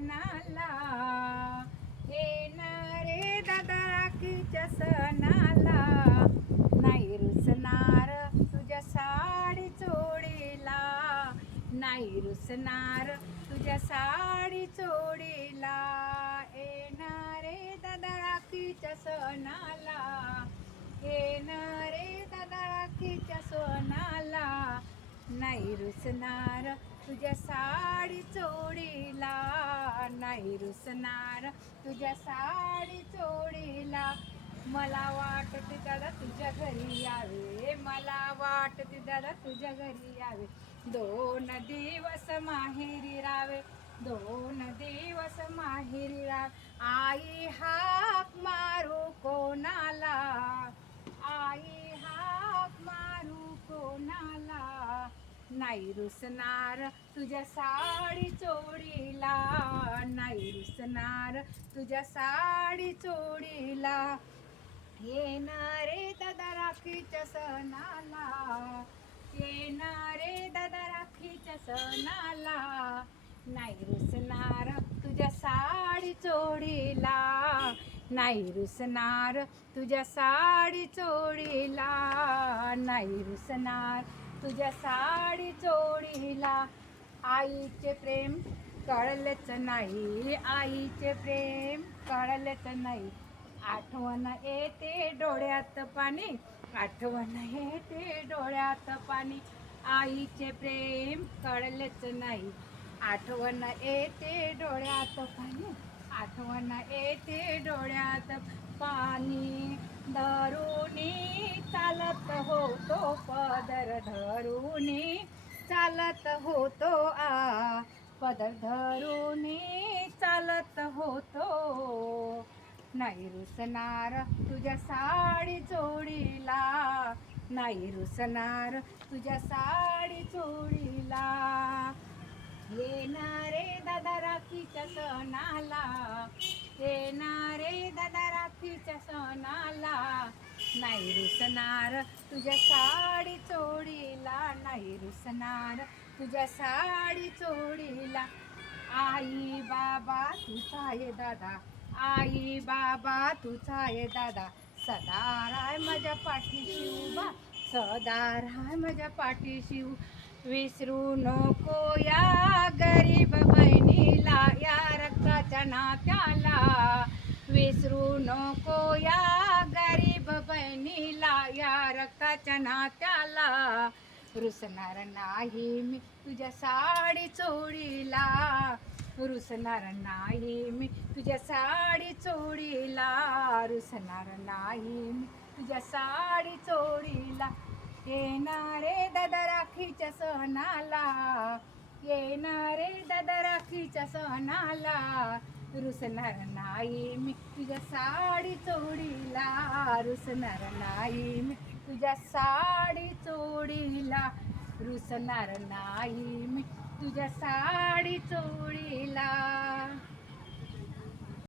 सणाला, येणार रे दादा राखीच्या सणाला, नाही रुसणार तुझ्या साडी चोळीला, नाही रुसणार तुझ्या साडी चोळीला, येणार रे दादा राखीच्या सणाला, येणार रे दादा राखीच्या सणाला, नाही रुसणार तुझ्या साडी चोळीला, नाही रुसणार तुझ्या साडी चोळीला. मला वाटते दादा तुझ्या घरी यावे, मला वाटते दादा तुझ्या घरी यावे, 2 दिवस माहेरी राहावे, 2 दिवस माहेरी राहावे. आई हाक मारू कोणाला, आई हाक मारू कोणाला, नाही रुसणार तुझ्या साडी चोळीला, नाही रुसणार तुझ्या साडी चोळीला, येणार रे दादा राखीच्या सणाला, येणार रे दादा राखीच्या सणाला, नाही रुसणार तुझ्या साडी चोळीला, नाही रुसणार तुझ्या साडी चोळीला, नाही रुसणार तुझ्या साडी चोळीला. आईचे प्रेम कळलेच नाही, आईचे प्रेम कळलेच नाही, आठवण येते डोळ्यात पाणी, आठवण येते डोळ्यात पाणी, आईचे प्रेम कळलेच नाही, आठवण येते डोळ्यात पाणी, आठवण येते डोळ्यात पाणी. धरुणी चालत होतो, पदर धरुणी चालत होतो, पदर धरुणी चालत होतो, नाही रुसणार तुझ्या साडी चोळीला, नाही रुसणार तुझ्या साडी चोळीला, येणार रे दादा राखीच्या सणाला, येणार रे दादा राखीच्या सणाला, नाही रुसणार तुझ्या साडी चोळीला, नाही रुसणार तुझ्या साडी चोळीला. आई बाबा तुझा आहे दादा, आई बाबा तुझा आहे दादा, सदा राय माझ्या पाठीशी उभा, सदा राय माझ्या पाठीशी, विसरू नको या गरीब बहिणीला, या रक्ताच्या नात्याला, विसरू नको या गरीब बहिणीला, या रक्ताच्या नात्याला, रुसणार नाही मी तुझ्या साडी चोळीला, रुसणार नाही मी तुझ्या साडी चोळीला, रुसणार नाही मी तुझ्या साडी चोळीला, येणार रे दादा राखीच्या सणाला, येणार रे दादा राखीच्या सणाला, रुसणार नाही मी तुझ्या साडी चोळीला, रुसणार नाही मी तुझ्या साडी चोळीला, रुसणार नाही मी तुझ्या साडी चोळीला.